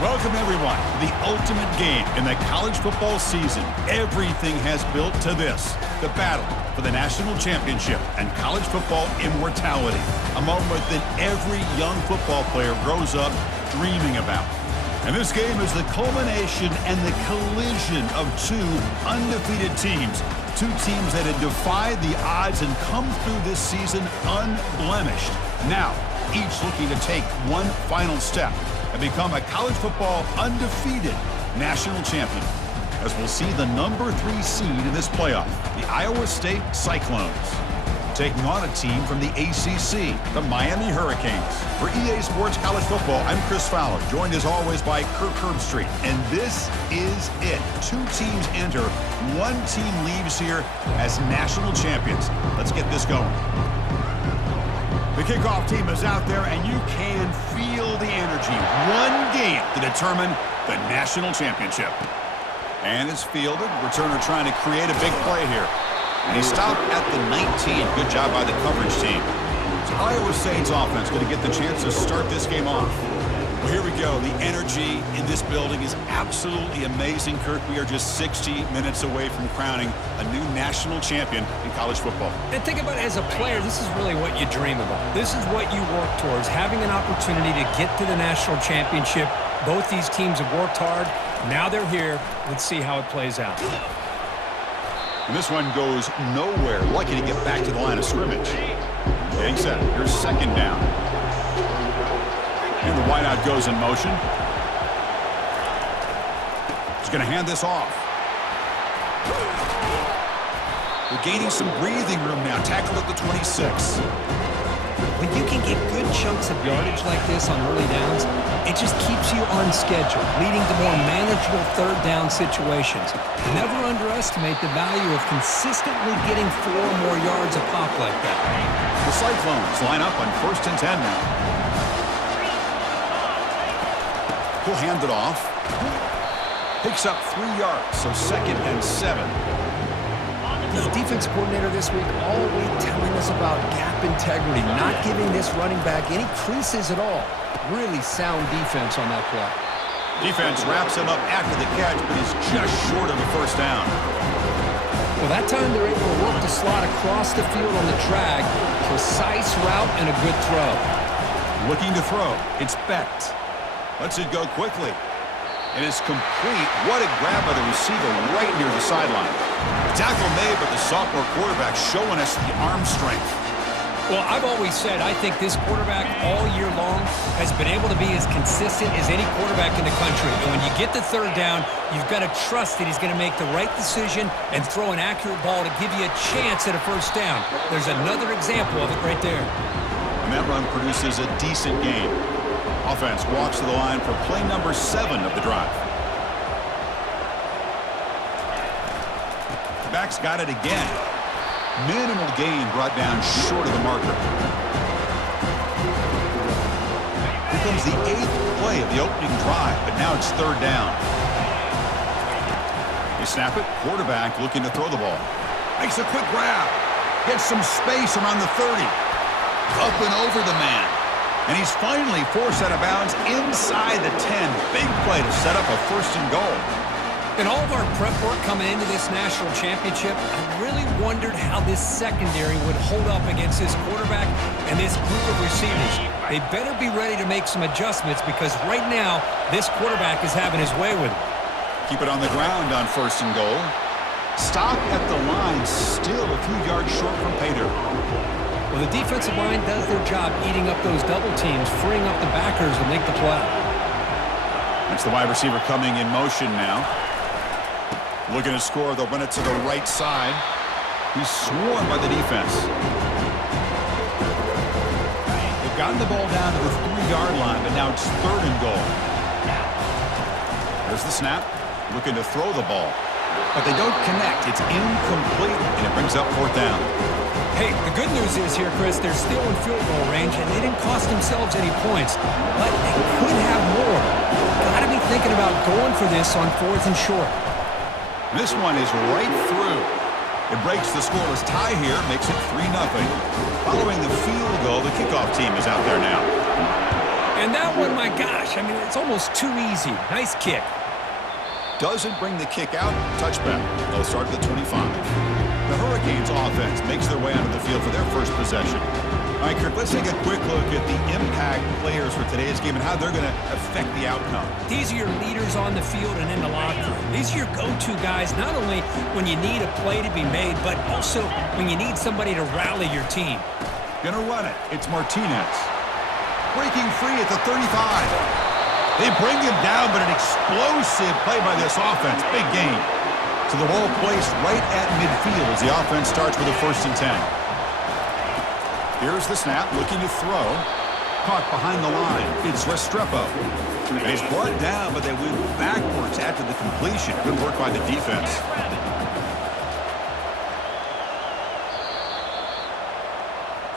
Welcome, everyone, to the ultimate game in the college football season. Everything has built to this, the battle for the national championship and college football immortality, a moment that every young football player grows up dreaming about. And this game is the culmination and the collision of two undefeated teams, two teams that had defied the odds and come through this season unblemished. Now, each looking to take one final step and become a college football undefeated national champion, as we'll see the number 3 seed in this playoff, the Iowa State Cyclones, taking on a team from the ACC, the Miami Hurricanes. For EA Sports College Football, I'm Chris Fowler, joined as always by Kirk Herbstreit. And this is it. 2 teams enter, 1 team leaves here as national champions. Let's get this going. The kickoff team is out there, and you can feel the energy. One game to determine the national championship. And it's fielded. Returner trying to create a big play here. And he stopped at the 19. Good job by the coverage team. So Iowa State's offense going to get the chance to start this game off. Well, here we go. The energy in this building is absolutely amazing, Kirk. We are just 60 minutes away from crowning a new national champion in college football. And think about it, as a player, this is really what you dream about. This is what you work towards, having an opportunity to get to the national championship. Both these teams have worked hard. Now they're here. Let's see how it plays out. And this one goes nowhere. Lucky to get back to the line of scrimmage. Getting set. Here's second down. And the wideout goes in motion. He's going to hand this off. We're gaining some breathing room now. Tackled at the 26. When you can get good chunks of yardage like this on early downs, it just keeps you on schedule, leading to more manageable third down situations. Never underestimate the value of consistently getting 4 more yards a pop like that. The Cyclones line up on 1st and 10 now. He'll hand it off. Picks up 3 yards, so 2nd and 7. The defense coordinator this week all week telling us about gap integrity, not giving this running back any creases at all. Really sound defense on that play. Defense wraps him up after the catch, but he's just short of a first down. Well, that time they're able to work the slot across the field on the drag. Precise route and a good throw. Looking to throw. It's Becht. Lets it go quickly. And it's complete. What a grab by the receiver right near the sideline. Tackle made, but the sophomore quarterback showing us the arm strength. Well, I've always said I think this quarterback all year long has been able to be as consistent as any quarterback in the country. And when you get the third down, you've got to trust that he's going to make the right decision and throw an accurate ball to give you a chance at a first down. There's another example of it right there. And that run produces a decent gain. Offense walks to the line for play number 7 of the drive. The back's got it again. Minimal gain brought down short of the marker. Here comes the 8th play of the opening drive, but now it's 3rd down. They snap it. Quarterback looking to throw the ball. Makes a quick grab. Gets some space around the 30. Up and over the man. And he's finally forced out of bounds inside the 10. Big play to set up a 1st and goal. In all of our prep work coming into this national championship, I really wondered how this secondary would hold up against this quarterback and this group of receivers. They better be ready to make some adjustments because right now, this quarterback is having his way with it. Keep it on the ground on 1st and goal. Stop at the line, still a few yards short from pay dirt. Well, the defensive line does their job eating up those double teams, freeing up the backers to make the play. That's the wide receiver coming in motion now. Looking to score, they'll run it to the right side. He's swarmed by the defense. They've gotten the ball down to the 3-yard line, but now it's 3rd and goal. There's the snap. Looking to throw the ball. But they don't connect. It's incomplete, and it brings up 4th down. Hey, the good news is here, Chris, they're still in field goal range, and they didn't cost themselves any points. But they could have more. Got to be thinking about going for this on 4th and short. This one is right through. It breaks the scoreless tie here, makes it 3-0. Following the field goal, the kickoff team is out there now. And that one, my gosh, I mean, it's almost too easy. Nice kick. Doesn't bring the kick out. Touchback. They'll start at the 25. The Hurricanes offense makes their way onto the field for their first possession. All right, Kirk, let's take a quick look at the impact players for today's game and how they're going to affect the outcome. These are your leaders on the field and in the locker room. These are your go-to guys, not only when you need a play to be made, but also when you need somebody to rally your team. Gonna run it. It's Martinez. Breaking free at the 35. They bring him down, but an explosive play by this offense. Big gain. So the ball placed right at midfield as the offense starts with a 1st and 10. Here's the snap, looking to throw. Caught behind the line. It's Restrepo. And he's brought down, but they went backwards after the completion. Good work by the defense.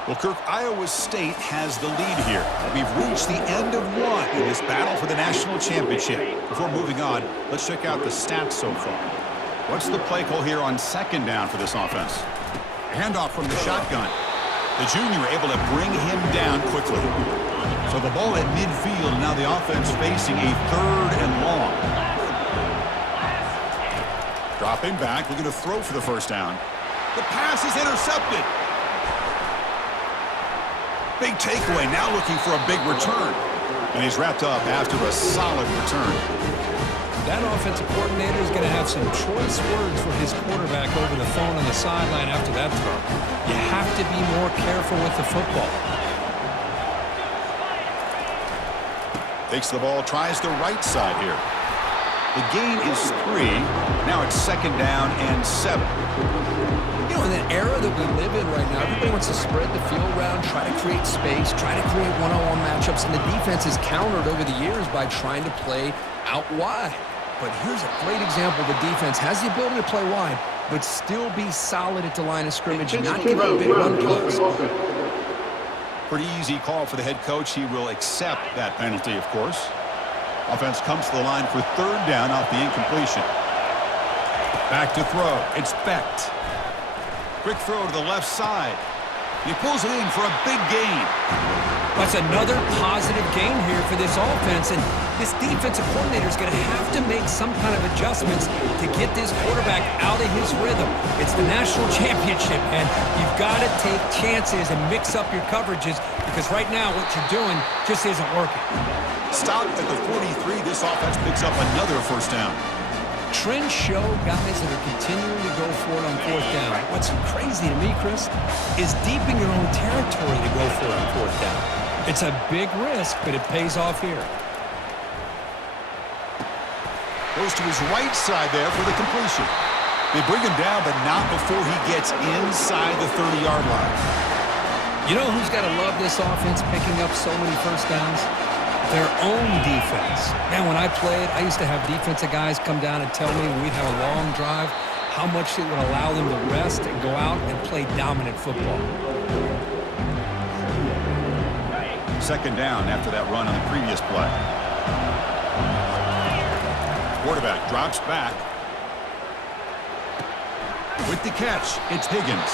Well, Kirk, Iowa State has the lead here. We've reached the end of one in this battle for the national championship. Before moving on, let's check out the stats so far. What's the play call here on 2nd down for this offense? Handoff from the shotgun. The junior able to bring him down quickly. So the ball at midfield, and now the offense facing a 3rd and long. Dropping back, looking to throw for the 1st down. The pass is intercepted. Big takeaway, now looking for a big return. And he's wrapped up after a solid return. That offensive coordinator is going to have some choice words for his quarterback over the phone on the sideline after that throw. You have to be more careful with the football. Takes the ball, tries the right side here. The gain is 3. Now it's 2nd down and 7. You know, in that era that we live in right now, everybody wants to spread the field around, try to create space, try to create one-on-one matchups, and the defense is countered over the years by trying to play out wide. But here's a great example. The defense has the ability to play wide, but still be solid at the line of scrimmage and not give up big run plays. Pretty easy call for the head coach. He will accept that penalty, of course. Offense comes to the line for 3rd down off the incompletion. Back to throw. It's Becht. Quick throw to the left side. He pulls it in for a big gain. That's another positive gain here for this offense, and this defensive coordinator is going to have to make some kind of adjustments to get this quarterback out of his rhythm. It's the national championship, and you've got to take chances and mix up your coverages because right now what you're doing just isn't working. Stopped at the 43. This offense picks up another 1st down. Trends show guys that are continuing to go for it on 4th down. What's crazy to me, Chris, is deep in your own territory to go for it on 4th down. It's a big risk, but it pays off here. Goes to his right side there for the completion. They bring him down, but not before he gets inside the 30-yard line. You know who's got to love this offense picking up so many 1st downs? Their own defense. Man, when I played, I used to have defensive guys come down and tell me when we'd have a long drive how much it would allow them to rest and go out and play dominant football. 2nd down after that run on the previous play. Quarterback drops back. With the catch, it's Higgins.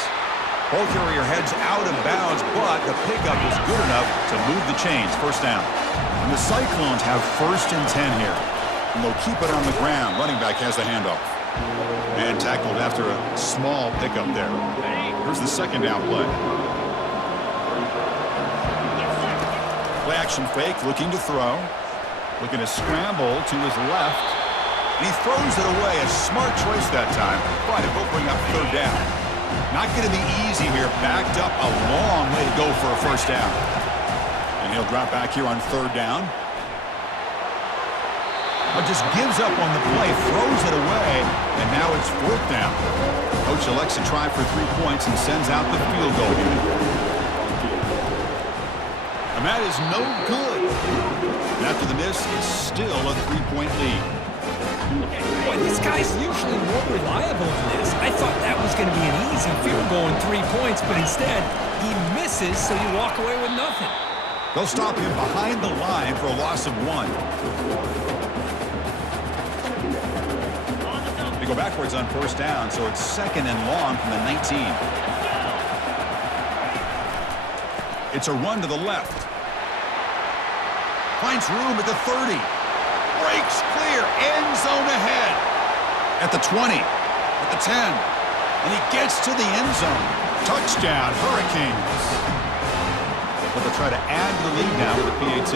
Ball carrier heads out of bounds, but the pickup is good enough to move the chains. 1st down. And the Cyclones have 1st and 10 here. And they'll keep it on the ground. Running back has the handoff. And tackled after a small pickup there. Here's the 2nd down play. Play action fake, looking to throw. Looking to scramble to his left. And he throws it away. A smart choice that time. But it will bring up 3rd down. Not going to be easy here. Backed up a long way to go for a 1st down. And he'll drop back here on 3rd down. But just gives up on the play, throws it away, and now it's 4th down. Coach elects to try for 3 points and sends out the field goal unit. And that is no good. And after the miss, it's still a 3-point lead. Boy, this guy's usually more reliable than this. I thought that was going to be an easy field goal in 3 points, but instead, he misses, so you walk away with nothing. They'll stop him behind the line for a loss of 1. They go backwards on 1st down, so it's 2nd and long from the 19. It's a run to the left. Finds room at the 30. Breaks clear. End zone ahead. At the 20. At the 10. And he gets to the end zone. Touchdown, Hurricanes. But they'll try to add to the lead now with the PAT.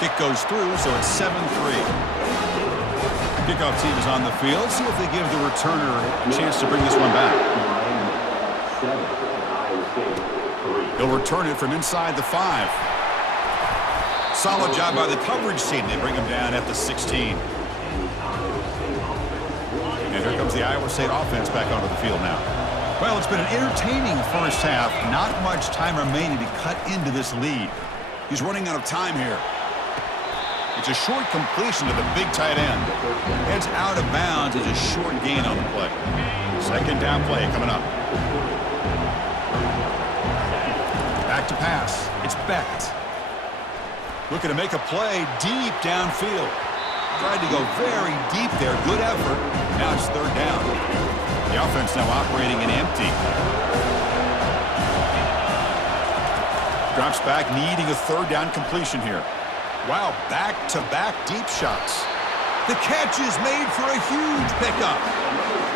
Kick goes through, so it's 7-3. Kickoff team is on the field. See if they give the returner a chance to bring this one back. He'll return it from inside the 5. Solid job by the coverage team. They bring him down at the 16. And here comes the Iowa State offense back onto the field now. Well, it's been an entertaining first half. Not much time remaining to cut into this lead. He's running out of time here. It's a short completion to the big tight end. Heads out of bounds. It's a short gain on the play. Second down play coming up. Back to pass. It's Becht. Looking to make a play deep downfield. Tried to go very deep there. Good effort. Now it's third down. The offense now operating in empty. Drops back, needing a third down completion here. Wow, back-to-back deep shots. The catch is made for a huge pickup.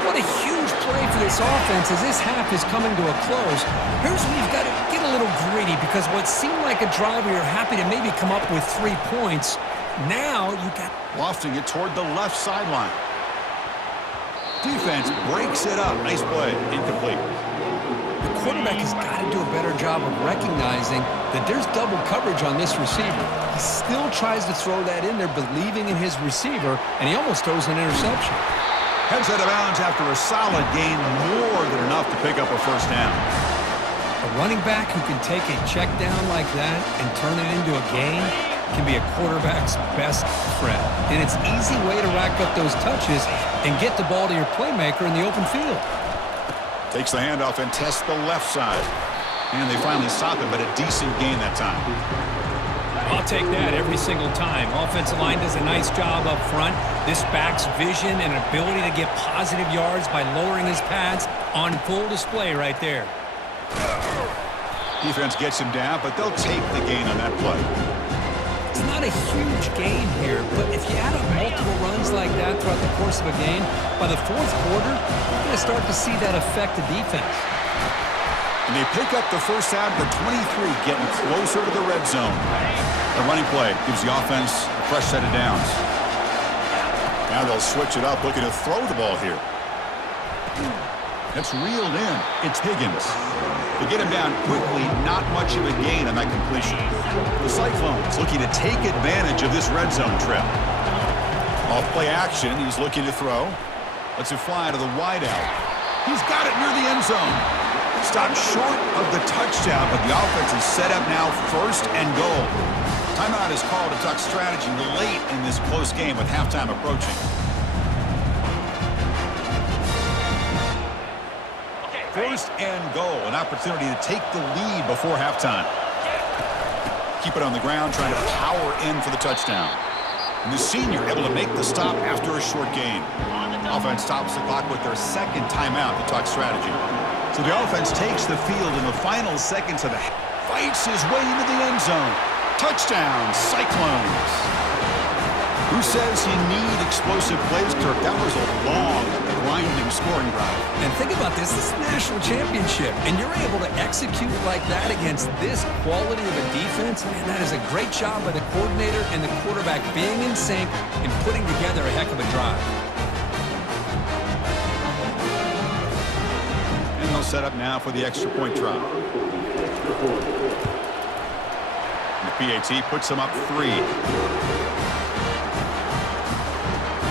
What a huge play for this offense as this half is coming to a close. Here's where you've got to get a little greedy because what seemed like a drive where you're happy to maybe come up with 3 points, now you got... Lofting it toward the left sideline. Defense breaks it up. Nice play. Incomplete. The quarterback has got to do a better job of recognizing that there's double coverage on this receiver. He still tries to throw that in there, believing in his receiver, and he almost throws an interception. Heads out of bounds after a solid gain, more than enough to pick up a first down. A running back who can take a check down like that and turn it into a gain can be a quarterback's best friend. And it's an easy way to rack up those touches and get the ball to your playmaker in the open field. Takes the handoff and tests the left side. And they finally stop him, but a decent gain that time. I'll take that every single time. Offensive line does a nice job up front. This back's vision and ability to get positive yards by lowering his pads on full display right there. Defense gets him down, but they'll take the gain on that play. It's not a huge gain here, but if you add up multiple runs like that throughout the course of a game, by the fourth quarter, you're going to start to see that affect the defense. And they pick up the first out of the 23, getting closer to the red zone. The running play gives the offense a fresh set of downs. Now they'll switch it up, looking to throw the ball here. That's reeled in. It's Higgins. They get him down quickly, not much of a gain on that completion. The Cyclones looking to take advantage of this red zone trip. Off play action, he's looking to throw. Lets it fly to the wideout. He's got it near the end zone. Stopped short of the touchdown, but the offense is set up now first and goal. Timeout is called to talk strategy late in this close game with halftime approaching. First and goal, an opportunity to take the lead before halftime. Keep it on the ground, trying to power in for the touchdown. And the senior able to make the stop after a short gain. Offense stops the clock with their second timeout to talk strategy. So the offense takes the field in the final seconds of the half. Fights his way into the end zone. Touchdown, Cyclones. Who says you need explosive plays, Kirk? That was a long, grinding scoring drive. And think about this. This is a national championship, and you're able to execute like that against this quality of a defense, and that is a great job by the coordinator and the quarterback being in sync and putting together a heck of a drive. And they'll set up now for the extra point try. The PAT puts them up 3.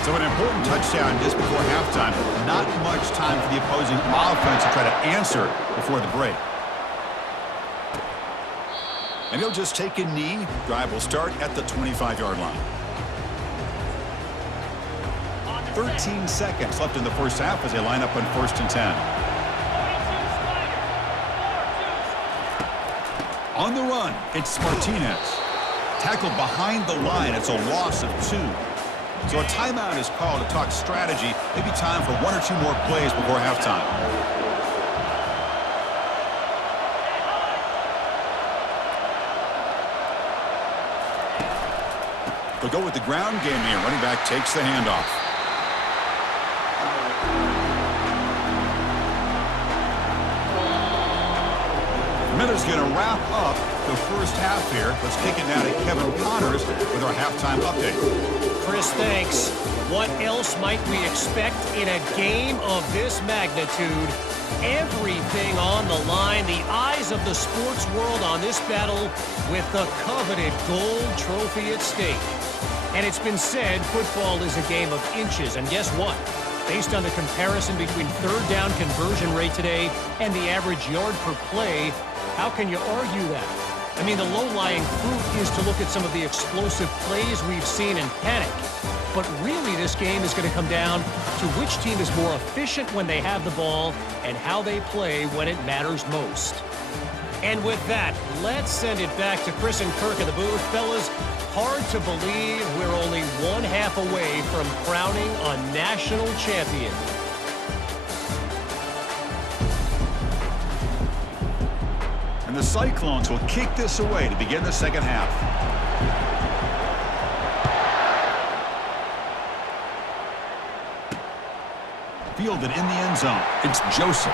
So an important touchdown just before halftime. Not much time for the opposing offense to try to answer before the break. And he'll just take a knee. Drive will start at the 25-yard line. 13 seconds left in the first half as they line up on 1st and 10. On the run, it's Martinez. Tackled behind the line. It's a loss of 2. So a timeout is called to talk strategy. Maybe time for 1 or 2 more plays before halftime. They'll go with the ground game here. Running back takes the handoff. Miller's going to wrap up the first half here. Let's kick it now to Kevin Connors with our halftime update. Chris, thanks. What else might we expect in a game of this magnitude? Everything on the line. The eyes of the sports world on this battle with the coveted gold trophy at stake. And it's been said football is a game of inches. And guess what? Based on the comparison between third down conversion rate today and the average yard per play, how can you argue that? I mean, the low-lying fruit is to look at some of the explosive plays we've seen in panic. But really, this game is going to come down to which team is more efficient when they have the ball and how they play when it matters most. And with that, let's send it back to Chris and Kirk in the booth. Fellas, hard to believe we're only one half away from crowning a national champion. And the Cyclones will kick this away to begin the second half. Fielded in the end zone. It's Joseph.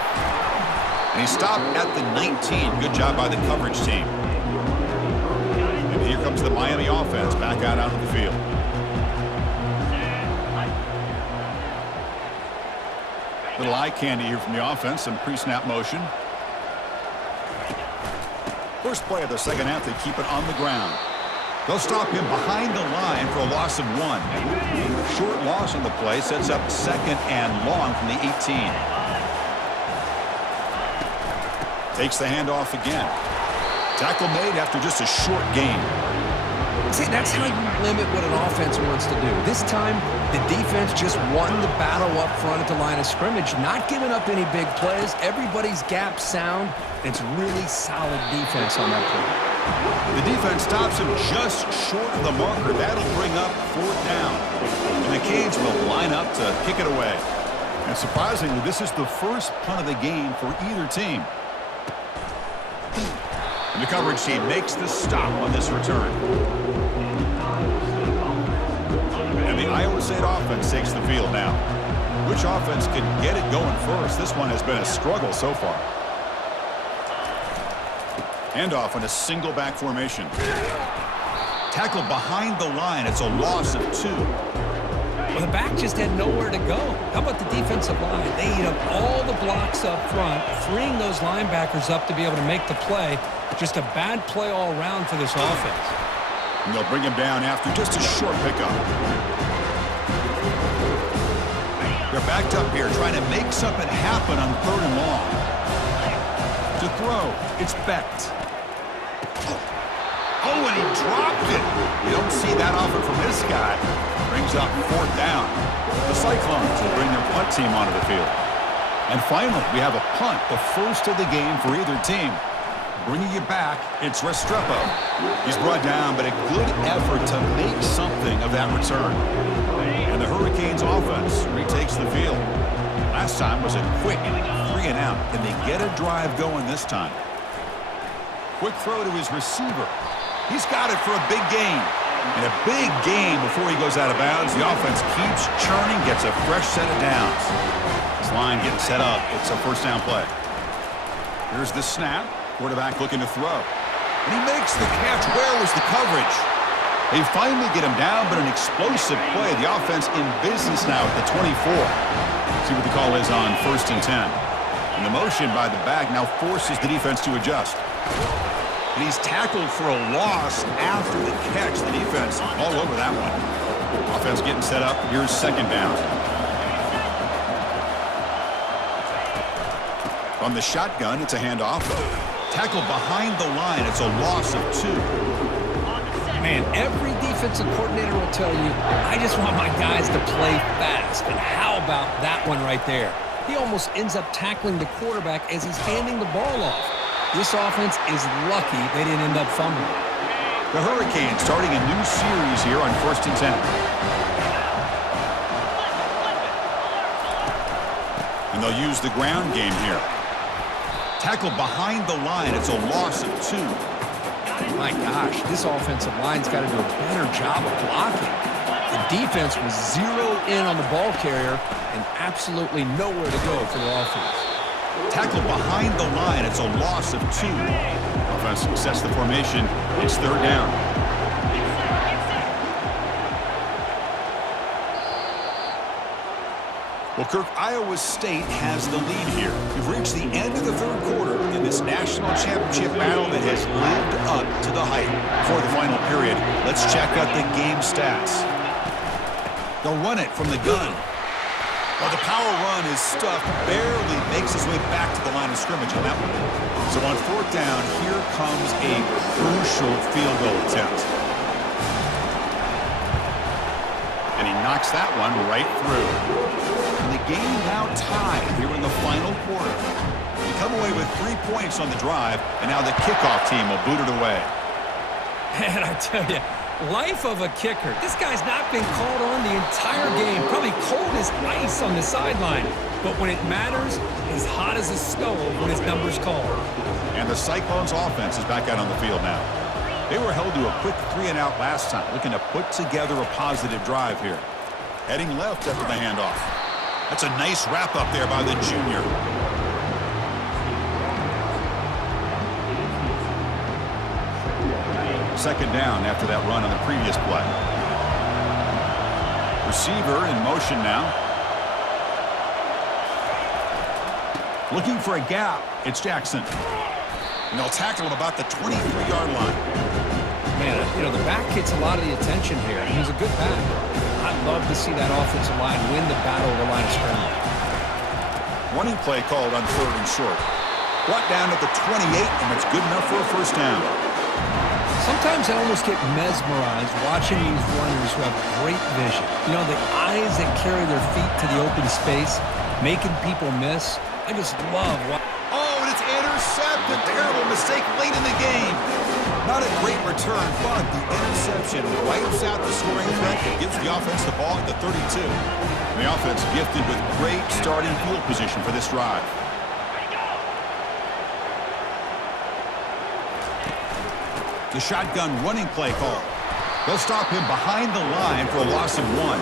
And he stopped at the 19. Good job by the coverage team. And here comes the Miami offense back out onto the field. Little eye candy here from the offense. Some pre-snap motion. First play of the second half, they keep it on the ground. They'll stop him behind the line for a loss of 1. Short loss on the play sets up second and long from the 18. Takes the handoff again. Tackle made after just a short gain. See, that's how you limit what an offense wants to do. This time, the defense just won the battle up front at the line of scrimmage, not giving up any big plays. Everybody's gap sound. It's really solid defense on that play. The defense stops him just short of the marker. That'll bring up fourth down. And the Canes will line up to kick it away. And surprisingly, this is the first punt of the game for either team. And the coverage team makes the stop on this return. And the Iowa State offense takes the field now. Which offense can get it going first? This one has been a struggle so far. Handoff on a single back formation. Tackled behind the line. It's a loss of 2. Well, the back just had nowhere to go. How about the defensive line? They eat up all the blocks up front, freeing those linebackers up to be able to make the play. Just a bad play all around for this offense. And they'll bring him down after just a short pickup. They're backed up here trying to make something happen on third and long. To throw, it's Becht. Oh, and he dropped it. You don't see that often from this guy. Brings up fourth down. The Cyclones will bring their punt team onto the field. And finally, we have a punt, the first of the game for either team. Bringing it back, it's Restrepo. He's brought down, but a good effort to make something of that return. And the Hurricanes offense retakes the field. Last time was a quick 3 and out. Can they get a drive going this time? Quick throw to his receiver. He's got it for a big gain. And a big gain before he goes out of bounds. The offense keeps churning, gets a fresh set of downs. This line getting set up. It's a first down play. Here's the snap. Quarterback looking to throw. And he makes the catch. Where was the coverage? They finally get him down, but an explosive play. The offense in business now at the 24. See what the call is on 1st and 10. And the motion by the back now forces the defense to adjust. And he's tackled for a loss after the catch. The defense all over that one. Offense getting set up. Here's second down. From the shotgun, it's a handoff. Tackled behind the line. It's a loss of 2. Man, every defensive coordinator will tell you, I just want my guys to play fast. And how about that one right there? He almost ends up tackling the quarterback as he's handing the ball off. This offense is lucky they didn't end up fumbling. The Hurricanes starting a new series here on 1st and 10. And they'll use the ground game here. Tackled behind the line. It's a loss of 2. My gosh, this offensive line's got to do a better job of blocking. The defense was zeroed in on the ball carrier and absolutely nowhere to go for the offense. Tackled behind the line. It's a loss of 2. Offense sets the formation. It's 3rd down. Well, Kirk, Iowa State has the lead here. We've reached the end of the 3rd quarter in this national championship battle that has lived up to the hype. For the final period, let's check out the game stats. They'll run it from the gun. Well, the power run is stuffed, barely makes his way back to the line of scrimmage on that one. So on 4th down, here comes a crucial field goal attempt. And he knocks that one right through. And the game now tied here in the final quarter. We come away with 3 points on the drive, and now the kickoff team will boot it away. And I tell you, life of a kicker. This guy's not been called on the entire game. Probably cold as ice on the sideline. But when it matters, he's hot as a stove when his number's called. And the Cyclones offense is back out on the field now. They were held to a quick 3-and-out last time, looking to put together a positive drive here. Heading left after the handoff. That's a nice wrap up there by the junior. Second down after that run on the previous play. Receiver in motion now. Looking for a gap. It's Jackson. And they'll tackle him about the 23-yard line. Man, you know, the back gets a lot of the attention here. He's a good back. I'd love to see that offensive line win the battle of the line of scrimmage. Running play called on 3rd and short. Brought down at the 28, and it's good enough for a 1st down. Sometimes I almost get mesmerized watching these runners who have great vision. You know, the eyes that carry their feet to the open space, making people miss. I just love watching. Oh, and it's intercepted. Terrible mistake late in the game. Not a great return, but the interception wipes out the scoring threat and gives the offense the ball at the 32. And the offense gifted with great starting field position for this drive. The shotgun running play call. They'll stop him behind the line for a loss of 1.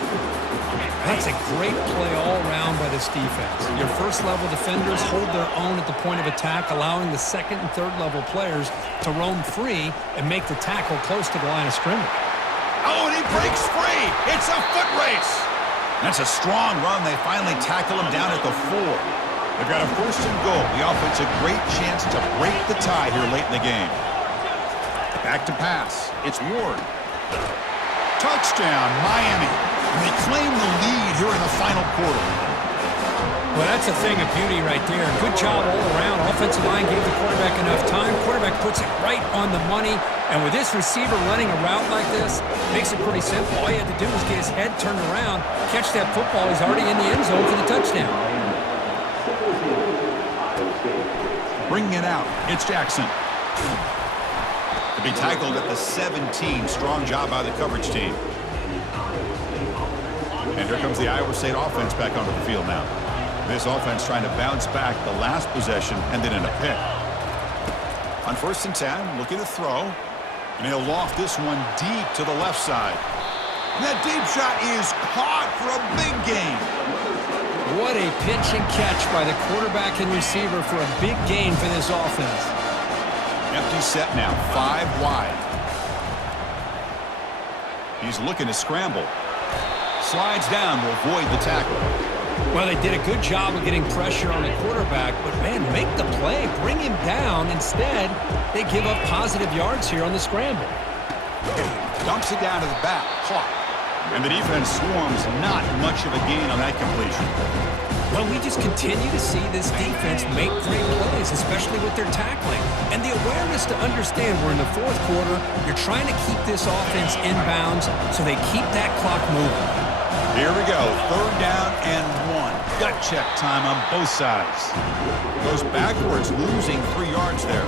That's a great play all around by this defense. Your first-level defenders hold their own at the point of attack, allowing the second and third-level players to roam free and make the tackle close to the line of scrimmage. Oh, and he breaks free. It's a foot race. That's a strong run. They finally tackle him down at the 4. They've got a 1st and goal. The offense a great chance to break the tie here late in the game. Back to pass. It's Ward. Touchdown, Miami. And they claim the lead here in the final quarter. Well, that's a thing of beauty right there. Good job all around. Offensive line gave the quarterback enough time. Quarterback puts it right on the money. And with this receiver running a route like this, makes it pretty simple. All he had to do was get his head turned around, catch that football. He's already in the end zone for the touchdown. Bringing it out, it's Jackson. To be tackled at the 17. Strong job by the coverage team. And here comes the Iowa State offense back onto the field now. This offense trying to bounce back the last possession and then in a pick. On 1st and 10, looking to throw. And he'll loft this one deep to the left side. And that deep shot is caught for a big gain. What a pitch and catch by the quarterback and receiver for a big gain for this offense. Empty set now, 5 wide. He's looking to scramble. Slides down to avoid the tackle. Well, they did a good job of getting pressure on the quarterback, but, man, make the play. Bring him down. Instead, they give up positive yards here on the scramble. Dumps it down to the back. Caught. And the defense swarms. Not much of a gain on that completion. Well, we just continue to see this defense make great plays, especially with their tackling. And the awareness to understand we're in the 4th quarter, you're trying to keep this offense in bounds so they keep that clock moving. Here we go. 3rd down and 1. Gut check time on both sides. Goes backwards, losing 3 yards there.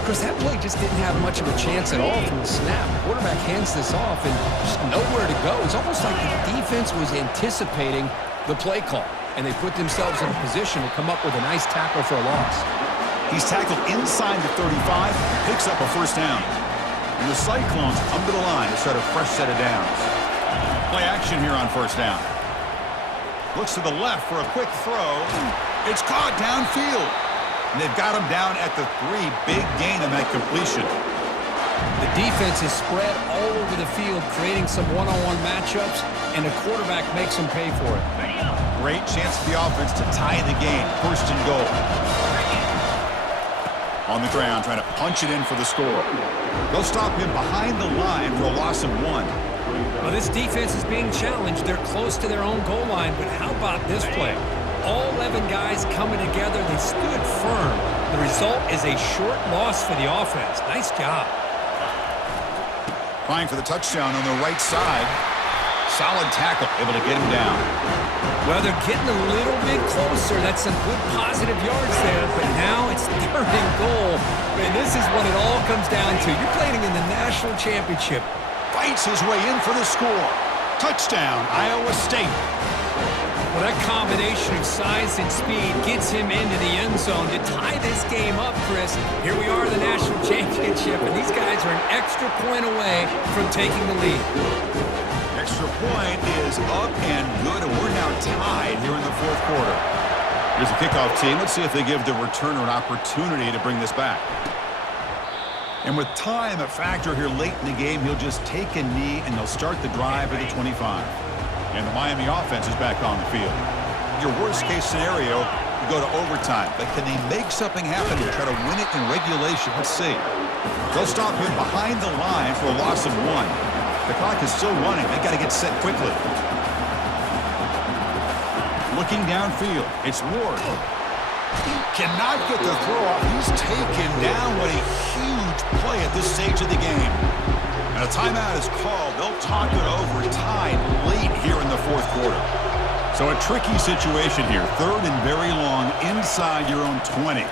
Because that play just didn't have much of a chance at all from the snap. Quarterback hands this off and just nowhere to go. It's almost like the defense was anticipating the play call, and they put themselves in a position to come up with a nice tackle for a loss. He's tackled inside the 35, picks up a 1st down. And the Cyclones come to the line to start a fresh set of downs. Play action here on first down. Looks to the left for a quick throw. It's caught downfield. And they've got him down at the 3. Big gain on that completion. The defense is spread all over the field, creating some one-on-one matchups, and the quarterback makes them pay for it. Great chance for the offense to tie the game. First and goal. On the ground, trying to punch it in for the score. They'll stop him behind the line for a loss of 1. Well, this defense is being challenged. They're close to their own goal line, but how about this play? All 11 guys coming together. They stood firm. The result is a short loss for the offense. Nice job. Trying for the touchdown on the right side. Solid tackle, able to get him down. Well, they're getting a little bit closer. That's some good positive yards there, but now it's 3rd and goal. And this is what it all comes down to. You're playing in the national championship. Fights his way in for the score. Touchdown, Iowa State. Well, that combination of size and speed gets him into the end zone to tie this game up, Chris. Here we are in the national championship, and these guys are an extra point away from taking the lead. Extra point is up and good, and we're now tied here in the 4th quarter. Here's the kickoff team. Let's see if they give the returner an opportunity to bring this back. And with time a factor here late in the game, he'll just take a knee, and they'll start the drive at the 25. And the Miami offense is back on the field. Your worst-case scenario, you go to overtime. But can they make something happen and try to win it in regulation? Let's see. They'll stop him behind the line for a loss of 1. The clock is still running. They got to get set quickly. Looking downfield, it's Ward. Cannot get the throw off. He's taken down. What a huge play at this stage of the game. And a timeout is called. They'll talk it over, tied late here in the 4th quarter. So a tricky situation here. 3rd and very long inside your own 20.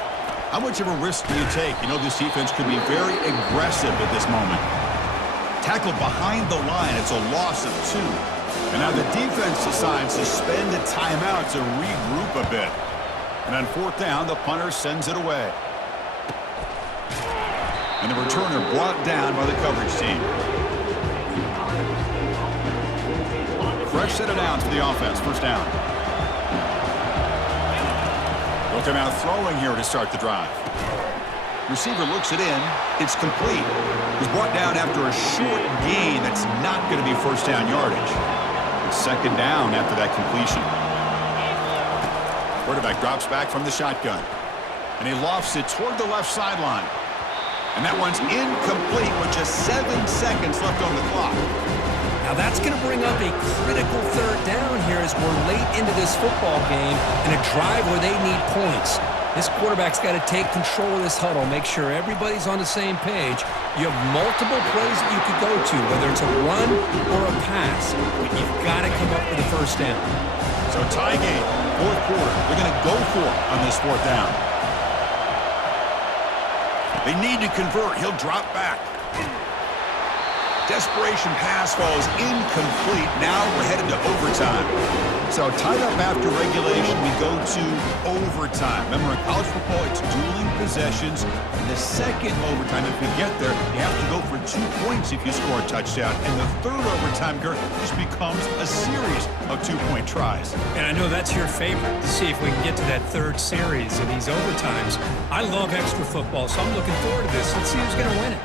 How much of a risk do you take? You know this defense could be very aggressive at this moment. Tackled behind the line. It's a loss of 2. And now the defense decides to spend a timeout to regroup a bit. And on 4th down, the punter sends it away. And the returner brought down by the coverage team. Fresh set of downs for the offense. First down. They'll come out throwing here to start the drive. Receiver looks it in. It's complete. He's brought down after a short gain that's not going to be first down yardage. It's 2nd down after that completion. Quarterback drops back from the shotgun. And he lofts it toward the left sideline. And that one's incomplete with just 7 seconds left on the clock. Now that's going to bring up a critical 3rd down here as we're late into this football game and a drive where they need points. This quarterback's got to take control of this huddle, make sure everybody's on the same page. You have multiple plays that you could go to, whether it's a run or a pass, but you've got to come up with a first down. So tie game, 4th quarter. They're going to go for it on this 4th down. They need to convert. He'll drop back. Desperation pass falls incomplete. Now we're headed to overtime. So tied up after regulation, we go to overtime. Remember, in college football, it's dueling possessions. In the 2nd overtime, if we get there, you have to go for 2 points if you score a touchdown. And the 3rd overtime, Kurt, just becomes a series of 2-point tries. And I know that's your favorite, to see if we can get to that 3rd series in these overtimes. I love extra football, so I'm looking forward to this. Let's see who's going to win it.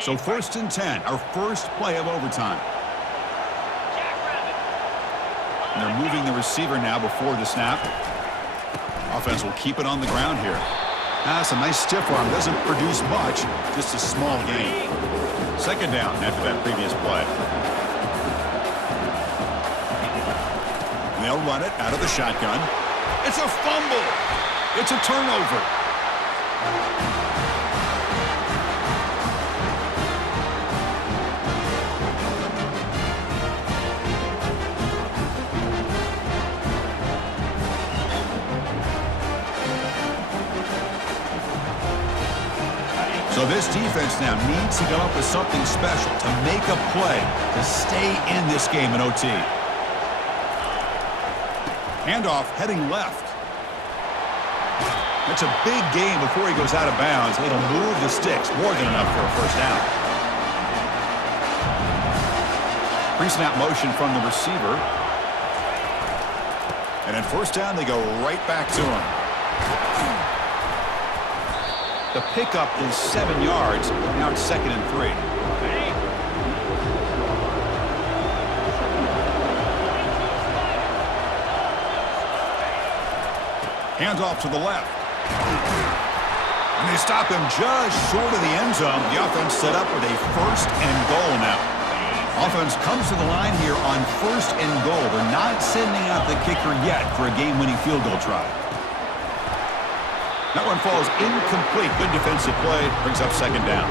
So 1st and 10, our first play of overtime. And they're moving the receiver now before the snap. Offense will keep it on the ground here. That's a nice stiff arm. Doesn't produce much. Just a small gain. 2nd down after that previous play. And they'll run it out of the shotgun. It's a fumble. It's a turnover. So this defense now needs to come up with something special to make a play to stay in this game in OT. Handoff heading left. It's a big game before he goes out of bounds. It'll move the sticks more than enough for a first down. Pre-snap motion from the receiver. And in first down, they go right back to him. The pickup is 7 yards. Now it's 2nd and 3. Handoff to the left. And they stop him just short of the end zone. The offense set up with a 1st and goal now. Offense comes to the line here on 1st and goal. They're not sending out the kicker yet for a game-winning field goal try. That one falls incomplete. Good defensive play. Brings up 2nd down.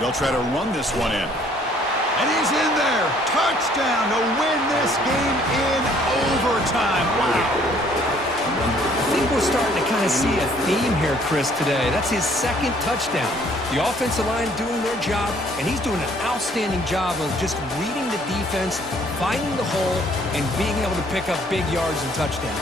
They'll try to run this one in. And he's in there. Touchdown to win this game in overtime. Wow. I think we're starting to kind of see a theme here, Chris, today. That's his 2nd touchdown. The offensive line doing their job, and he's doing an outstanding job of just reading the defense, finding the hole, and being able to pick up big yards and touchdowns.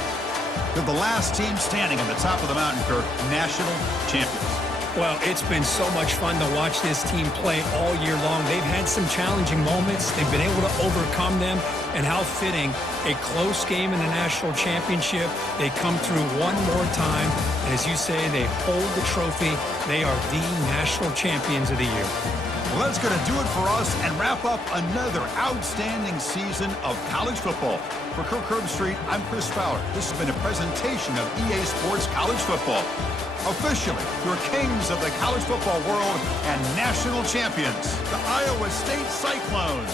They're the last team standing on the top of the mountain, Kirk. National champions. Well, it's been so much fun to watch this team play all year long. They've had some challenging moments. They've been able to overcome them. And how fitting, a close game in the national championship. They come through one more time. And as you say, they hold the trophy. They are the national champions of the year. Well, that's going to do it for us and wrap up another outstanding season of college football. For Kirk Herbstreit, I'm Chris Fowler. This has been a presentation of EA Sports College Football. Officially, your kings of the college football world and national champions, the Iowa State Cyclones.